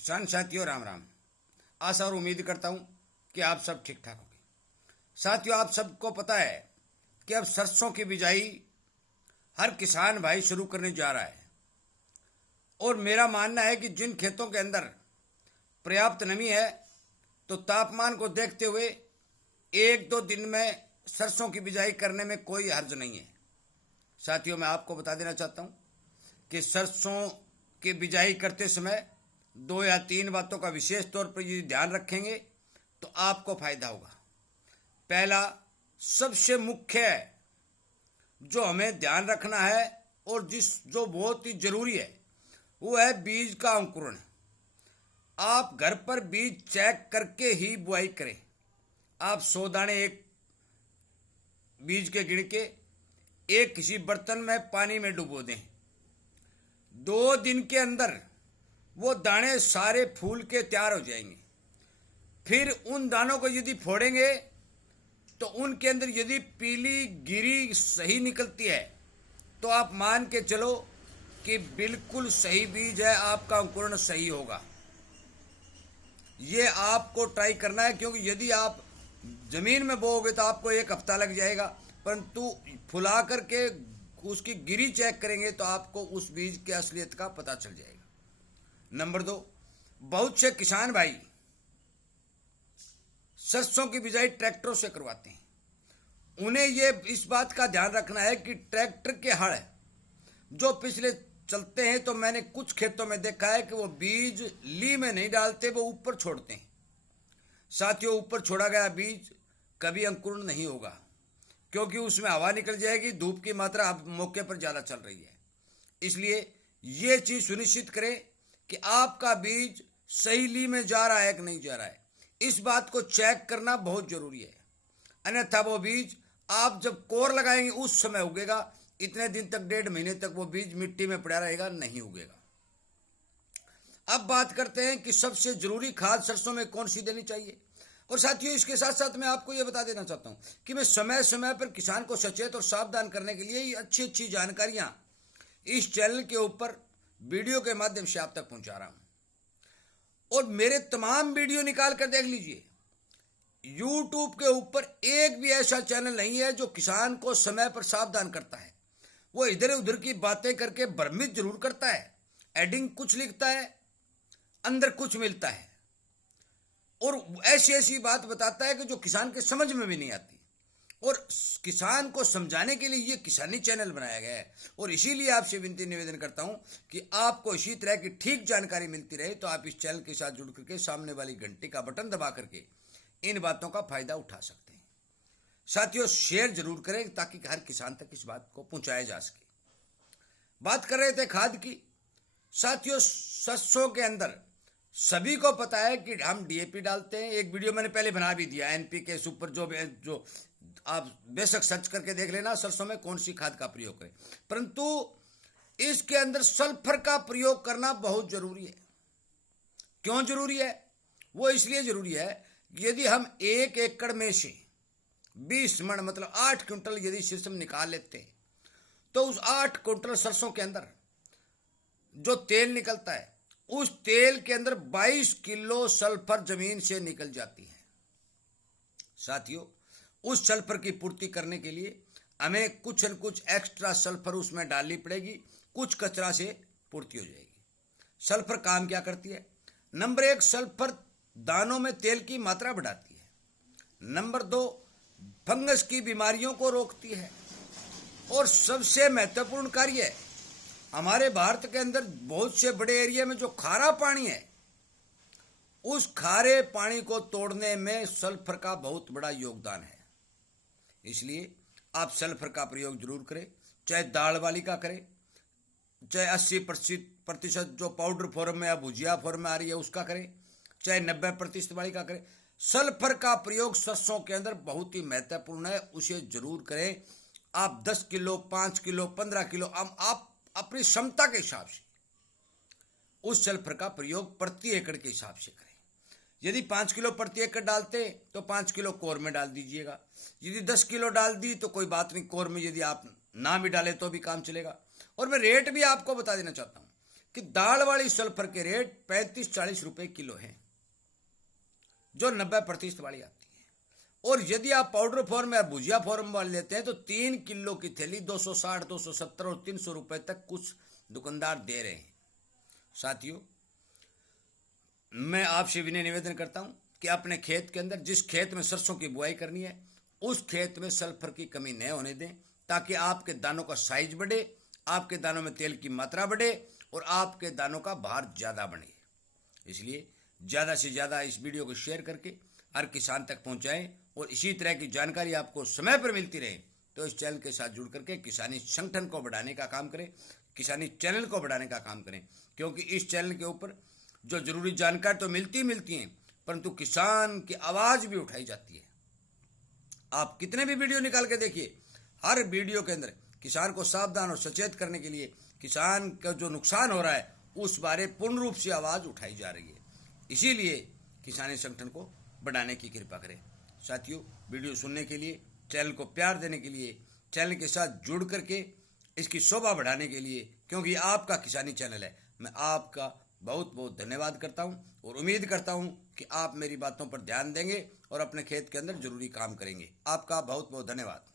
किसान साथियों राम राम। आशा और उम्मीद करता हूँ कि आप सब ठीक ठाक होंगे। साथियों, आप सबको पता है कि अब सरसों की बिजाई हर किसान भाई शुरू करने जा रहा है। और मेरा मानना है कि जिन खेतों के अंदर पर्याप्त नमी है तो तापमान को देखते हुए 1-2 दिन में सरसों की बिजाई करने में कोई हर्ज नहीं है। साथियों, मैं आपको बता देना चाहता हूँ कि सरसों की बिजाई करते समय 2 या 3 बातों का विशेष तौर पर यदि ध्यान रखेंगे तो आपको फायदा होगा। पहला, सबसे मुख्य जो हमें ध्यान रखना है और जो बहुत ही जरूरी है वो है बीज का अंकुरण। आप घर पर बीज चेक करके ही बुआई करें। आप 100 दाने एक बीज के गिन के एक किसी बर्तन में पानी में डुबो दें। 2 दिन के अंदर वो दाने सारे फूल के तैयार हो जाएंगे। फिर उन दानों को यदि फोड़ेंगे तो उनके अंदर यदि पीली गिरी सही निकलती है तो आप मान के चलो कि बिल्कुल सही बीज है, आपका अंकुरण सही होगा। ये आपको ट्राई करना है, क्योंकि यदि आप जमीन में बोओगे तो आपको 1 हफ्ता लग जाएगा, परंतु फुला करके उसकी गिरी चेक करेंगे तो आपको उस बीज की असलियत का पता चल जाएगा। नंबर 2, बहुत से किसान भाई सरसों की बिजाई ट्रैक्टरों से करवाते हैं। उन्हें ये इस बात का ध्यान रखना है कि ट्रैक्टर के हड़ जो पिछले चलते हैं तो मैंने कुछ खेतों में देखा है कि वो बीज ली में नहीं डालते, वो ऊपर छोड़ते हैं। साथियों, ऊपर छोड़ा गया बीज कभी अंकुरण नहीं होगा, क्योंकि उसमें हवा निकल जाएगी, धूप की मात्रा अब मौके पर ज़्यादा चल रही है। इसलिए ये चीज़ सुनिश्चित करें कि आपका बीज सही ली में जा रहा है कि नहीं जा रहा है। इस बात को चेक करना बहुत जरूरी है, अन्यथा वो बीज आप जब कोर लगाएंगे उस समय उगेगा, इतने दिन तक 1.5 महीने तक वो बीज मिट्टी में पड़ा रहेगा, नहीं उगेगा। अब बात करते हैं कि सबसे जरूरी खाद सरसों में कौन सी देनी चाहिए। और साथियों, इसके साथ साथ मैं आपको यह बता देना चाहता हूं कि मैं समय समय पर किसान को सचेत और सावधान करने के लिए अच्छी अच्छी जानकारियां इस चैनल के ऊपर वीडियो के माध्यम से आप तक पहुंचा रहा हूं। और मेरे तमाम वीडियो निकाल कर देख लीजिए, यूट्यूब के ऊपर एक भी ऐसा चैनल नहीं है जो किसान को समय पर सावधान करता है। वो इधर उधर की बातें करके भ्रमित जरूर करता है, एडिंग कुछ लिखता है, अंदर कुछ मिलता है, और ऐसी ऐसी बात बताता है कि जो किसान के समझ में भी नहीं आती। और किसान को समझाने के लिए ये किसानी चैनल बनाया गया है। और इसीलिए आपसे विनती निवेदन करता हूं कि आपको इसी तरह की ठीक जानकारी मिलती रहे तो आप इस चैनल के साथ जुड़ करके सामने वाली घंटी का बटन दबा करके इन बातों का फायदा उठा सकते हैं। साथियों, शेयर जरूर करें ताकि हर किसान तक इस बात को पहुंचाया जा सके। बात कर रहे थे खाद की। साथियों, सरसों के अंदर सभी को पता है कि हम डीएपी डालते हैं। एक वीडियो मैंने पहले बना भी दिया, एनपीके सुपर, जो आप बेशक सर्च करके देख लेना सरसों में कौन सी खाद का प्रयोग करें। परंतु इसके अंदर सल्फर का प्रयोग करना बहुत जरूरी है। क्यों जरूरी है? वो इसलिए जरूरी है, यदि हम 1 एकड़ में से 20 मण मतलब 8 क्विंटल यदि शीर्षम निकाल लेते हैं तो उस 8 क्विंटल सरसों के अंदर जो तेल निकलता है उस तेल के अंदर 22 किलो सल्फर जमीन से निकल जाती है। साथियों, उस सल्फर की पूर्ति करने के लिए हमें कुछ न कुछ एक्स्ट्रा सल्फर उसमें डालनी पड़ेगी, कुछ कचरा से पूर्ति हो जाएगी। सल्फर काम क्या करती है? नंबर 1, सल्फर दानों में तेल की मात्रा बढ़ाती है। नंबर 2, फंगस की बीमारियों को रोकती है। और सबसे महत्वपूर्ण कार्य है, हमारे भारत के अंदर बहुत से बड़े एरिया में जो खारा पानी है उस खारे पानी को तोड़ने में सल्फर का बहुत बड़ा योगदान है। इसलिए आप सल्फर का प्रयोग जरूर करें, चाहे दाल वाली का करें, चाहे 80% जो पाउडर फॉर्म में या भुजिया फॉर्म में आ रही है उसका करें, चाहे 90% वाली का करें। सल्फर का प्रयोग सरसों के अंदर बहुत ही महत्वपूर्ण है, उसे जरूर करें। आप 10 किलो, 5 किलो, 15 किलो, आप अपनी क्षमता के हिसाब से उस सल्फर का प्रयोग प्रति एकड़ के हिसाब से करें। यदि 5 किलो प्रति एकड़ डालते तो 5 किलो कोर में डाल दीजिएगा। यदि 10 किलो डाल दी तो कोई बात नहीं, कोर में यदि आप ना भी डाले तो भी काम चलेगा। और मैं रेट भी आपको बता देना चाहता हूँ कि दाल वाली सल्फर के रेट 35-40 रुपए किलो हैं, जो 90% वाली आती है। और यदि आप पाउडर फॉर्म या भुजिया फॉर्म वाले लेते हैं तो 3 किलो की थैली 260, 270 और 300 रुपए तक कुछ दुकानदार दे रहे हैं। साथियों, मैं आपसे विनय निवेदन करता हूं कि अपने खेत के अंदर, जिस खेत में सरसों की बुआई करनी है, उस खेत में सल्फर की कमी न होने दें, ताकि आपके दानों का साइज बढ़े, आपके दानों में तेल की मात्रा बढ़े और आपके दानों का भार ज़्यादा बने। इसलिए ज़्यादा से ज़्यादा इस वीडियो को शेयर करके हर किसान तक पहुंचाएं और इसी तरह की जानकारी आपको समय पर मिलती रहे तो इस चैनल के साथ जुड़ करके किसानी संगठन को बढ़ाने का काम करें, किसानी चैनल को बढ़ाने का काम करें। क्योंकि इस चैनल के ऊपर जो जरूरी जानकारी तो मिलती हैं, परंतु किसान की आवाज़ भी उठाई जाती है। आप कितने भी वीडियो निकाल के देखिए, हर वीडियो के अंदर किसान को सावधान और सचेत करने के लिए किसान का जो नुकसान हो रहा है उस बारे पूर्ण रूप से आवाज़ उठाई जा रही है। इसीलिए किसानी संगठन को बढ़ाने की कृपा करें। साथियों, वीडियो सुनने के लिए, चैनल को प्यार देने के लिए, चैनल के साथ जुड़ करके इसकी शोभा बढ़ाने के लिए, क्योंकि आपका किसानी चैनल है, मैं आपका बहुत बहुत धन्यवाद करता हूं और उम्मीद करता हूं कि आप मेरी बातों पर ध्यान देंगे और अपने खेत के अंदर जरूरी काम करेंगे। आपका बहुत बहुत धन्यवाद।